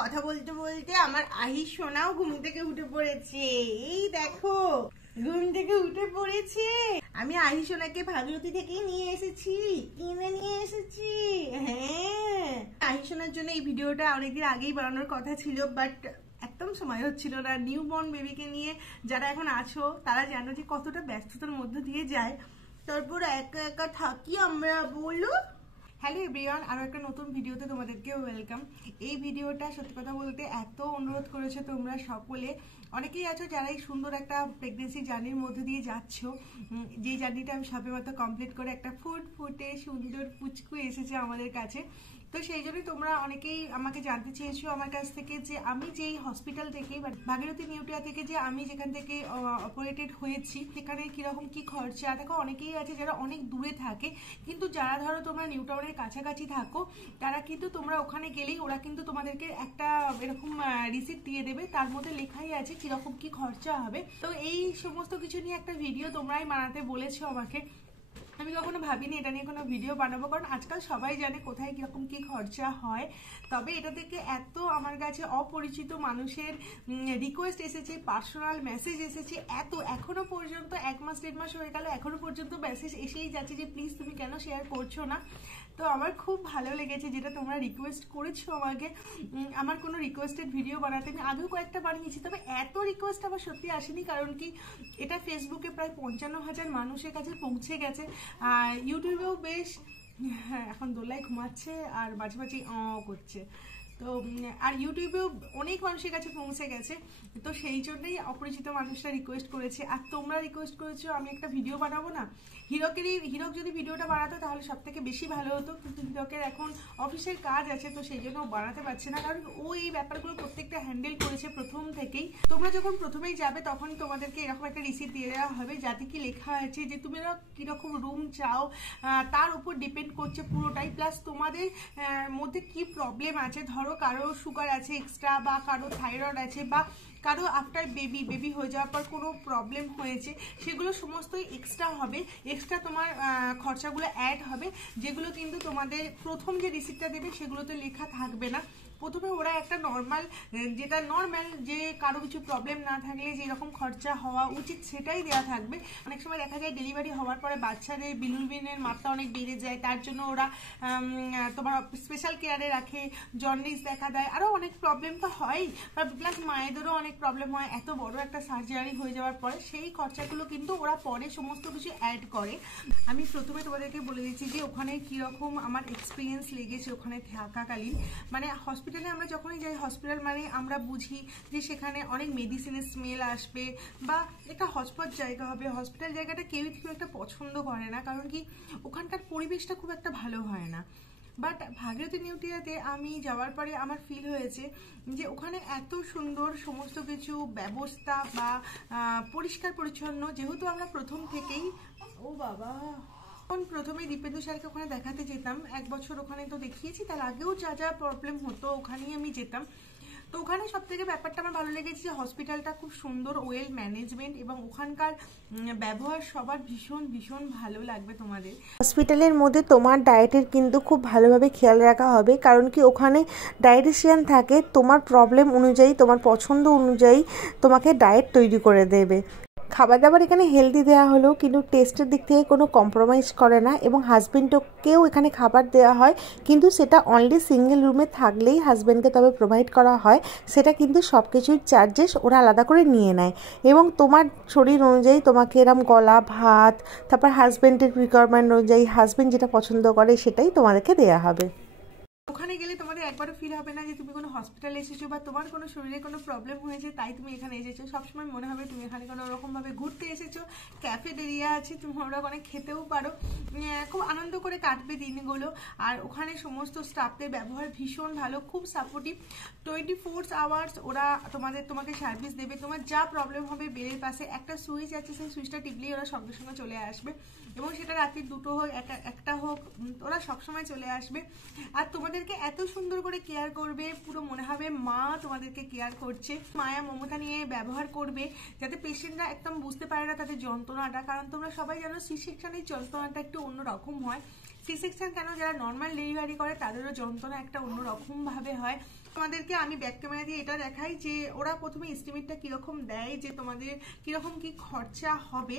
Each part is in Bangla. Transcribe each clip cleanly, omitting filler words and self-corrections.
কথা বলতে বলতে আমার আহি সোনাও ঘুম থেকে উঠে পড়েছে। এই দেখো ঘুম থেকে উঠে পড়েছে। আমি আহি সোনাকে ভাগীরথী থেকেই নিয়ে এসেছি, কিনে নিয়ে এসেছি। হ্যাঁ, আহি সোনার জন্য এই ভিডিওটা অনেকদিন আগেই বানানোর কথা ছিল, বাট একদম সময় হচ্ছিল না। নিউ বর্ন বেবিকে নিয়ে যারা এখন আছো তারা জানো যে কতটা ব্যস্ততার মধ্যে দিয়ে যায়, তারপর একা একা থাকি আমরা, বলো। হ্যালো এভরিওয়ান, আরও একটা নতুন ভিডিওতে তোমাদেরকে ওয়েলকাম। এই ভিডিওটা সত্যি কথা বলতে এত অনুরোধ করেছো তোমরা সকলে, অনেকেই আছো যারা এই সুন্দর একটা প্রেগনেন্সি জার্নির মধ্যে দিয়ে যাচ্ছ, যে জার্নিটা আমি সবে মাত্র কমপ্লিট করে একটা ফুটে সুন্দর পুচকু এসেছে আমাদের কাছে। তো সেই জন্যই তোমরা অনেকেই আমাকে জানতে চেয়েছো আমার কাছ থেকে যে আমি যেই হসপিটাল থেকে ভাগীরথী নিউটিয়া থেকে যে আমি যেখান থেকে অপারেটেড হয়েছি সেখানে কিরকম কি খরচা। দেখো অনেকেই আছে যারা অনেক দূরে থাকে, কিন্তু যারা ধরো তোমরা নিউ টাউনের কাছাকাছি থাকো তারা কিন্তু তোমরা ওখানে গেলেই ওরা কিন্তু তোমাদেরকে একটা এরকম রিসিপ্ট দিয়ে দেবে, তার মধ্যে লেখাই আছে কিরকম কি খরচা হবে। তো এই সমস্ত কিছু নিয়ে একটা ভিডিও তোমরাই বানাতে বলেছো আমাকে। আমি কখনো ভাবিনি এটা নিয়ে কোনো ভিডিও বানাবো, কারণ আজকাল সবাই জানে কোথায় কিরকম কি খরচা হয়। তবে এটা থেকে এত আমার কাছে অপরিচিত মানুষের রিকোয়েস্ট এসেছে, পার্সোনাল মেসেজ এসেছে, এত এখনো পর্যন্ত 1 মাস 1.5 মাস হয়ে গেল, এখনো পর্যন্ত মেসেজ এসেই যাচ্ছে যে প্লিজ তুমি কেন শেয়ার করছো না। তো আমার খুব ভালো লেগেছে যেটা তোমরা রিকোয়েস্ট করেছো আমাকে। আমার কোনো রিকোয়েস্টেড ভিডিও বানাতে আমি আগেও কয়েকটা বানিয়েছি, তবে এত রিকোয়েস্ট আমার সত্যি আসেনি, কারণ কি এটা ফেসবুকে প্রায় 55,000 মানুষের কাছে পৌঁছে গেছে, আর ইউটিউবেও বেশ, হ্যাঁ এখন দোলায় ঘুমাচ্ছে আর মাঝে মাঝে করছে, তো আর ইউটিউবেও অনেক মানুষের কাছে পৌঁছে গেছে। তো সেই জন্যই অপরিচিত মানুষরা রিকোয়েস্ট করেছে, আর তোমরা রিকোয়েস্ট করেছো আমি একটা ভিডিও বানাবো না। হিরক যদি ভিডিওটা বানাতো তাহলে সব থেকে বেশি ভালো হতো, কিন্তু হিরকের এখন অফিসের কাজ আছে, তো সেই জন্য বানাতে পারছে না, কারণ ও এই ব্যাপারগুলো প্রত্যেকটা হ্যান্ডেল করেছে প্রথম থেকেই। তোমরা যখন প্রথমেই যাবে তখন তোমাদেরকে এরকম একটা রিসিপ্ট দিয়ে দেওয়া হবে যাতে কি লেখা আছে যে তুমি কিরকম রুম চাও, তার উপর ডিপেন্ড করছে পুরোটাই, প্লাস তোমাদের মধ্যে কি প্রবলেম আছে। ধরো কারো সুগার আছে এক্সট্রা, বা কারো থাইরয়েড আছে, বা কারো আফটার বেবি হয়ে যাওয়ার পর কোনো প্রবলেম হয়েছে, সেগুলো সমস্তই এক্সট্রা হবে, এক্সট্রা তোমার খরচাগুলো অ্যাড হবে, যেগুলো কিন্তু তোমাদের প্রথম যে রিসিপ্টটা দেবে সেগুলোতে লেখা থাকবে না। প্রথমে ওরা একটা নর্মাল যে কারো কিছু প্রবলেম না থাকলে যেরকম খরচা হওয়া উচিত সেটাই দেওয়া থাকবে। অনেক সময় দেখা যায় ডেলিভারি হওয়ার পরে বাচ্চাদের বিলিরুবিনের মাত্রা অনেক বেড়ে যায়, তার জন্য ওরা তোমার স্পেশাল কেয়ারে রাখে, জন্ডিস দেখা দেয়, আরও অনেক প্রবলেম তো হয়, প্লাস মায়েদেরও অনেক প্রবলেম হয় এত বড় একটা সার্জারি হয়ে যাওয়ার পরে, সেই খরচাগুলো কিন্তু ওরা পরে সমস্ত কিছু অ্যাড করে। আমি প্রথমে তোমাদেরকে বলে দিচ্ছি যে ওখানে কীরকম আমার এক্সপিরিয়েন্স লেগেছে ওখানে থাকাকালীন। মানে হসপিটালে আমরা যখনই যাই, হসপিটাল মানে আমরা বুঝি যে সেখানে অনেক মেডিসিনের স্মেল আসবে, বা একটা হটস্পট জায়গা হবে। হসপিটাল জায়গাটা কেউই খুব একটা পছন্দ করে না, কারণ কি ওখানকার পরিবেশটা খুব একটা ভালো হয় না। বাট ভাগীরথী নিউটিয়াতে আমি যাওয়ার পরে আমার ফিল হয়েছে যে ওখানে এত সুন্দর সমস্ত কিছু ব্যবস্থা, বা পরিষ্কার পরিচ্ছন্ন, যেহেতু আমরা প্রথম থেকেই প্রথমে দীপেন্দু স্যারকে ওখানে দেখাতে যেতাম, 1 বছর ওখানে তো দেখিয়েছি, তার আগেও যা যা প্রবলেম হতো ওখানেই আমি যেতাম। তো ওখানে সব থেকে ব্যাপারটা আমার ভালো লেগেছে যে হসপিটালটা খুব সুন্দর, ওয়েল ম্যানেজমেন্ট, এবং ওখানকার ব্যবহার সবার ভীষণ ভীষণ ভালো লাগবে তোমাদের। হসপিটালের মধ্যে তোমার ডায়েটের কিন্তু খুব ভালোভাবে খেয়াল রাখা হবে, কারণ কি ওখানে ডায়েটিশিয়ান থাকে, তোমার প্রবলেম অনুযায়ী তোমার পছন্দ অনুযায়ী তোমাকে ডায়েট তৈরি করে দেবে। খাবার দাবার এখানে হেলদি দেওয়া হলেও কিন্তু টেস্টের দিক থেকে কোনো কম্প্রোমাইজ করে না, এবং হাজব্যান্ডকেও এখানে খাবার দেওয়া হয়, কিন্তু সেটা অনলি সিঙ্গেল রুমে থাকলেই হাজব্যান্ডকে তবে প্রোভাইড করা হয়, সেটা কিন্তু সব কিছুর চার্জেস ওরা আলাদা করে নিয়ে নেয়, এবং তোমার শরীর অনুযায়ী তোমাকে এরম গলা ভাত, তারপর হাজব্যান্ডের রিকোয়ারমেন্ট অনুযায়ী হাজব্যান্ড যেটা পছন্দ করে সেটাই তোমাদেরকে দেওয়া হবে। ওখানে গেলে তোমাদের একবারও ফিল হবে না যে তুমি কোনো হসপিটালে এসেছো, বা তোমার কোনো শরীরে কোনো প্রবলেম হয়েছে তাই তুমি এখানে এসেছো। সবসময় মনে হবে তুমি এখানে কোনো রকমভাবে ঘুরতে এসেছো, ক্যাফেটেরিয়া আছে, তোমরা অনেক খেতেও পারো, খুব আনন্দ করে কাটবে দিনগুলো। আর ওখানে সমস্ত স্টাফদের ব্যবহার ভীষণ ভালো, খুব সাপোর্টিভ, 24 আওয়ার্স ওরা তোমাকে সার্ভিস দেবে। তোমার যা প্রবলেম হবে বেডের পাশে একটা সুইচ আছে, সেই সুইচটা টিপলেই ওরা সঙ্গে সঙ্গে চলে আসবে, এবং সেটা রাত্রি 2টো হোক একটা হোক, ওরা সবসময় চলে আসবে। আর তোমাদেরকে এত সুন্দর করে কেয়ার করবে, পুরো মনে হবে মা তোমাদেরকে কেয়ার করছে, মায়া মমতা নিয়ে ব্যবহার করবে, যাতে পেশেন্টরা একদম বুঝতে পারে না তাদের যন্ত্রণাটা, কারণ তোমরা সবাই জানো সি সেকশনের যন্ত্রণাটা একটু অন্যরকম হয়। সি সেকশন কেন, যারা নর্মাল ডেলিভারি করে তাদেরও যন্ত্রণা একটা অন্যরকম ভাবে হয়। তোমাদেরকে আমি ব্যাক ক্যামেরা দিয়ে এটা দেখাই যে ওরা প্রথমে এস্টিমেটটা কিরকম দেয়, যে তোমাদের কিরকম কি খরচা হবে,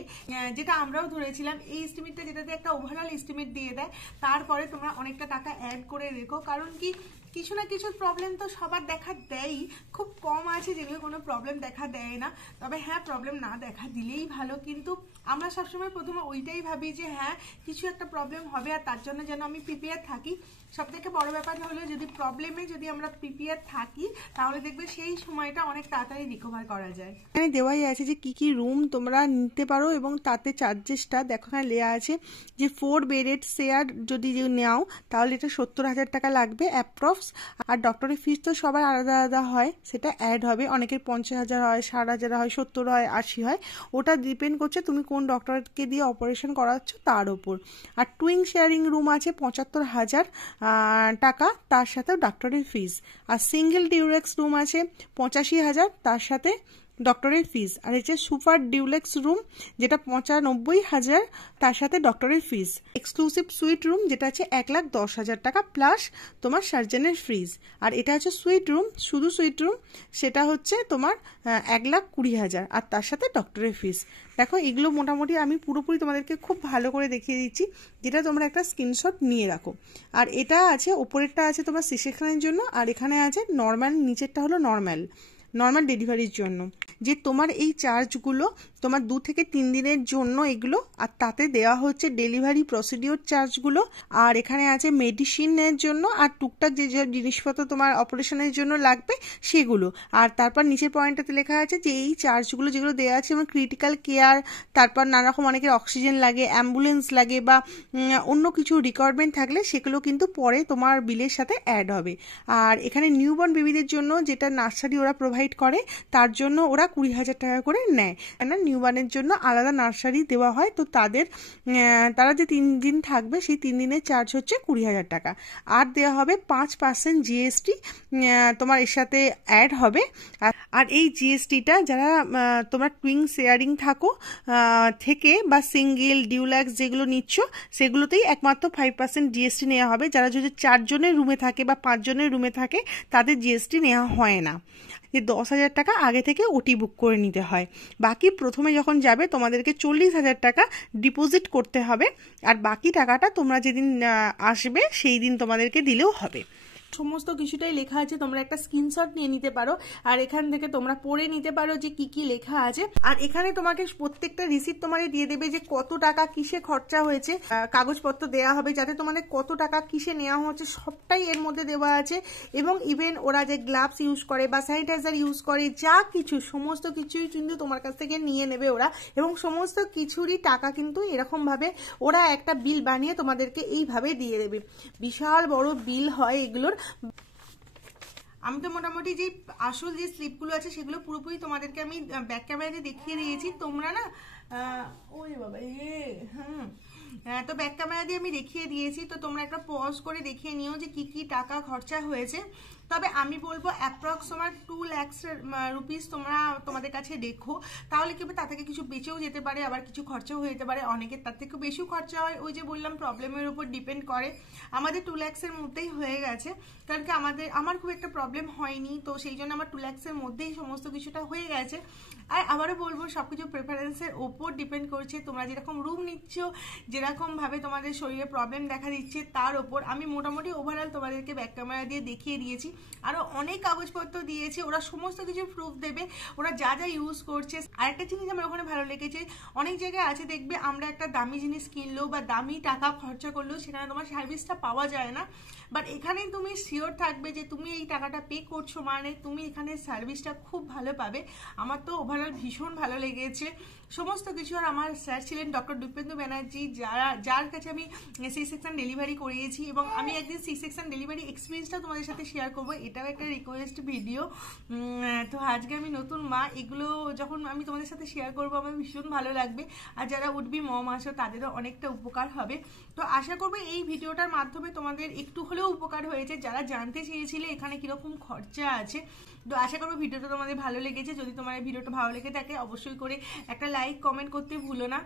যেটা আমরাও ধরেছিলাম। এই এস্টিমেটটা যেটাতে একটা ওভারঅল এস্টিমেট দিয়ে দেয়, তারপরে তোমরা অনেকটা টাকা অ্যাড করে রেখো। কারণ কি, কিছু না কিছু প্রবলেম তো সবার দেখা দেয়ই, খুব কম আছে যেগুলো কোনো প্রবলেম দেখা দেয় না। তবে হ্যাঁ, প্রবলেম না দেখা দিলেই ভালো, কিন্তু আমরা সবসময় প্রথমে ওইটাই ভাবি যে হ্যাঁ কিছু একটা প্রবলেম হবে আর তার জন্য যেন আমি প্রিপেয়ার থাকি। সব থেকে বড় ব্যাপার হলো যদি প্রবলেমে যদি আমরা প্রিপেয়ার থাকি তাহলে দেখবে সেই সময়টা অনেক তাড়াতাড়ি রিকভার করা যায়। এখানে দেওয়াই আছে যে কি কি রুম তোমরা নিতে পারো এবং তাতে চার্জেসটা দেখো এখানে লেয়া আছে যে 4 বেডেড শেয়ার যদি নাও তাহলে এটা 70,000 টাকা লাগবে অ্যাপ্রক্স। আর ডক্টরের ফিস তো সবার আলাদা আলাদা হয়, সেটা অ্যাড হবে, অনেকের 50,000 হয়, 60,000 হয়, 70 হয়, 80 হয়, ওটা ডিপেন্ড করছে তুমি কোন ডক্টরকে দিয়ে অপারেশন করাচ্ছ তার উপর। আর টুইং শেয়ারিং রুম আছে 75,000 টাকা, তার সাথেও ডক্টরের ফিস। আর সিঙ্গেল ডিউরেক্স রুম আছে 85,000, তার সাথে ডক্টরের ফিস। আর হচ্ছে সুপার ডিউলেক্স রুম যেটা 95,000, তার সাথে ডক্টরের ফিস। এক্সক্লুসিভ সুইট রুম যেটা আছে 1,10,000 টাকা প্লাস তোমার সার্জনের ফিস। আর এটা হচ্ছে সুইট রুম, শুধু সুইট রুম, সেটা হচ্ছে তোমার 1,20,000 আর তার সাথে ডক্টরের ফিস। দেখো এগুলো মোটামুটি আমি পুরোপুরি তোমাদেরকে খুব ভালো করে দেখিয়ে দিচ্ছি, যেটা তোমরা একটা স্ক্রিনশট নিয়ে রাখো। আর এটা আছে, ওপরেরটা আছে তোমার সি সেকশনের জন্য, আর এখানে আছে নর্মাল, নিচেরটা হলো নর্মাল ডেলিভারির জন্য। যে তোমার এই চার্জগুলো তোমার 2 থেকে 3 দিনের জন্য এগুলো, আর তাতে দেওয়া হচ্ছে ডেলিভারি প্রসিডিওর চার্জগুলো। আর এখানে আছে মেডিসিনের জন্য আর টুকটাক যে যে জিনিসপত্র তোমার অপারেশনের জন্য লাগবে সেগুলো। আর তারপর নিচের পয়েন্টটাতে লেখা আছে যে এই চার্জগুলো যেগুলো দেওয়া আছে যেমন ক্রিটিক্যাল কেয়ার, তারপর নানা রকম অনেকের অক্সিজেন লাগে, অ্যাম্বুলেন্স লাগে, বা অন্য কিছু রিকোয়ারমেন্ট থাকলে সেগুলো কিন্তু পরে তোমার বিলের সাথে অ্যাড হবে। আর এখানে নিউবর্ন বেবিদের জন্য যেটা নার্সারি ওরা প্রোভাইড করে তার জন্য ওরা 20,000 টাকা করে নেয়। কেন, নিউবর্নের জন্য আলাদা নার্সারি দেওয়া হয়, তো তারা যে 3 দিন থাকবে সেই 3 দিনের চার্জ হচ্ছে 20,000 টাকা। আর দেওয়া হবে 5% জিএসটি তোমার এর সাথে অ্যাড হবে। আর এই জিএসটিটা যারা তোমরা টুইং শেয়ারিং থাকো থেকে বা সিঙ্গেল ডিউলাক্স যেগুলো নিচ্ছ সেগুলোতেই একমাত্র 5% জিএসটি নেওয়া হবে। যারা যদি 4 জনের রুমে থাকে বা 5 জনের রুমে থাকে তাদের জিএসটি নেওয়া হয় না। যে 10,000 টাকা আগে থেকে ওটি বুক করে নিতে হয়। বাকি প্রথমে যখন যাবে তোমাদেরকে 40,000 টাকা ডিপোজিট করতে হবে, আর বাকি টাকাটা তোমরা যেদিন আসবে সেই দিন তোমাদেরকে দিলেও হবে। সমস্ত কিছুটাই লেখা আছে, তোমরা একটা স্ক্রিনশট নিয়ে নিতে পারো আর এখান থেকে তোমরা পড়ে নিতে পারো যে কি কি লেখা আছে। আর এখানে তোমাকে প্রত্যেকটা রিসিপ্ট তোমাদের দিয়ে দেবে যে কত টাকা কিসে খরচা হয়েছে, কাগজপত্র দেওয়া হবে যাতে তোমাদের কত টাকা কিসে নেওয়া হচ্ছে সবটাই এর মধ্যে দেওয়া আছে। এবং ইভেন ওরা যে গ্লাভস ইউজ করে বা স্যানিটাইজার ইউজ করে, যা কিছু সমস্ত কিছুই কিন্তু তোমার কাছ থেকে নিয়ে নেবে ওরা, এবং সমস্ত কিছুরই টাকা কিন্তু এরকম ভাবে ওরা একটা বিল বানিয়ে তোমাদেরকে এইভাবে দিয়ে দেবে। বিশাল বড় বিল হয় এগুলোর। আমি তো মোটামুটি যে আসল যে স্লিপগুলো আছে সেগুলো পুরোপুরি তোমাদেরকে আমি ব্যাক ক্যামেরাতে দেখিয়ে দিয়েছি। তোমরা না ওই বাবা তো ব্যাক ক্যামেরা দিয়ে আমি দেখিয়ে দিয়েছি, তো তোমরা একটা পজ করে দেখিয়ে নিও যে কি কি টাকা খরচা হয়েছে। তবে আমি বলবো অ্যাপ্রক্স তোমার 2 লাখ রুপিস তোমরা তোমাদের কাছে দেখো, তাহলে কি হবে তা থেকে কিছু বেঁচেও যেতে পারে, আবার কিছু খরচাও হয়ে যেতে পারে। অনেকের তার থেকে বেশিও খরচা হয়, ওই যে বললাম প্রবলেমের উপর ডিপেন্ড করে। আমাদের 2 লাখের মধ্যেই হয়ে গেছে, কারণ কি আমার খুব একটা প্রবলেম হয়নি, তো সেই জন্য আমার 2 লাখের মধ্যেই সমস্ত কিছুটা হয়ে গেছে। আর আবারও বলবো সবকিছু প্রেফারেন্সের ওপর ডিপেন্ড করছে, তোমরা যেরকম রুম নিচ্ছ, যেরকম ভাবে তোমাদের শরীরে প্রবলেম দেখা দিচ্ছে তার ওপর। আমি মোটামুটি ওভারঅল তোমাদেরকে ব্যাক ক্যামেরা দিয়ে দেখিয়ে দিয়েছি, আরো অনেক কাগজপত্র দিয়েছি, ওরা সমস্ত কিছু প্রুফ দেবে ওরা যা যা ইউজ করছে। আরেকটা জিনিস আমার ওখানে ভালো লেগেছে, অনেক জায়গায় আছে দেখবে আমরা একটা দামি জিনিস কিনলেও বা দামি টাকা খরচা করলেও সেখানে তোমার সার্ভিসটা পাওয়া যায় না, বাট এখানেই তুমি শিওর থাকবে যে তুমি এই টাকাটা পে করছো মানে তুমি এখানে সার্ভিসটা খুব ভালো পাবে। আমার তো ওভারঅল ভীষণ ভালো লেগেছে সমস্ত কিছু। আর আমার স্যার ছিলেন ডক্টর দীপেন্দু ব্যানার্জি, যার কাছে আমি সি সেকশন ডেলিভারি করিয়েছি, এবং আমি একদিন সি সেকশন ডেলিভারি এক্সপিরিয়েন্সটা তোমাদের সাথে শেয়ার করবো, এটাও একটা রিকোয়েস্ট ভিডিও। তো আজকে আমি নতুন মা, এগুলো যখন আমি তোমাদের সাথে শেয়ার করবো আমার ভীষণ ভালো লাগবে, আর যারা উঠবি মম আসো তাদেরও অনেকটা উপকার হবে। তো আশা করবো এই ভিডিওটার মাধ্যমে তোমাদের একটু হলেও উপকার হয়েছে, যারা জানতে চেয়েছিলে এখানে কিরকম খরচা আছে। তো আশা করবো ভিডিওটা তোমাদের ভালো লেগেছে। যদি তোমার এই ভিডিওটা ভালো লেগে থাকে অবশ্যই করে একটা লাইক কমেন্ট করতে ভুলো না।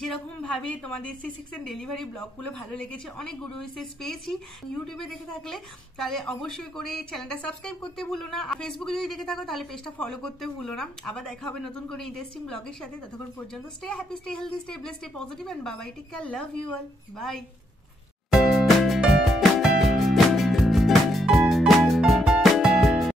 যেরকম ভাবে তোমাদের C-section ডেলিভারি ব্লগগুলো ভালো লেগেছে, অনেক গুড উইশেস পেয়েছি। ইউটিউবে দেখে থাকলে তাহলে অবশ্যই করে চ্যানেলটা সাবস্ক্রাইব করতে ভুলো না, আর ফেসবুকে যদি দেখে থাকো তাহলে পেজটা ফলো করতে ভুলো না। আবার দেখা হবে নতুন করে ইন্টারেস্টিং ব্লগের সাথে। ততক্ষণ পর্যন্ত stay happy, stay healthy, stay blessed, stay positive, and bye bye, take care, love you all, by.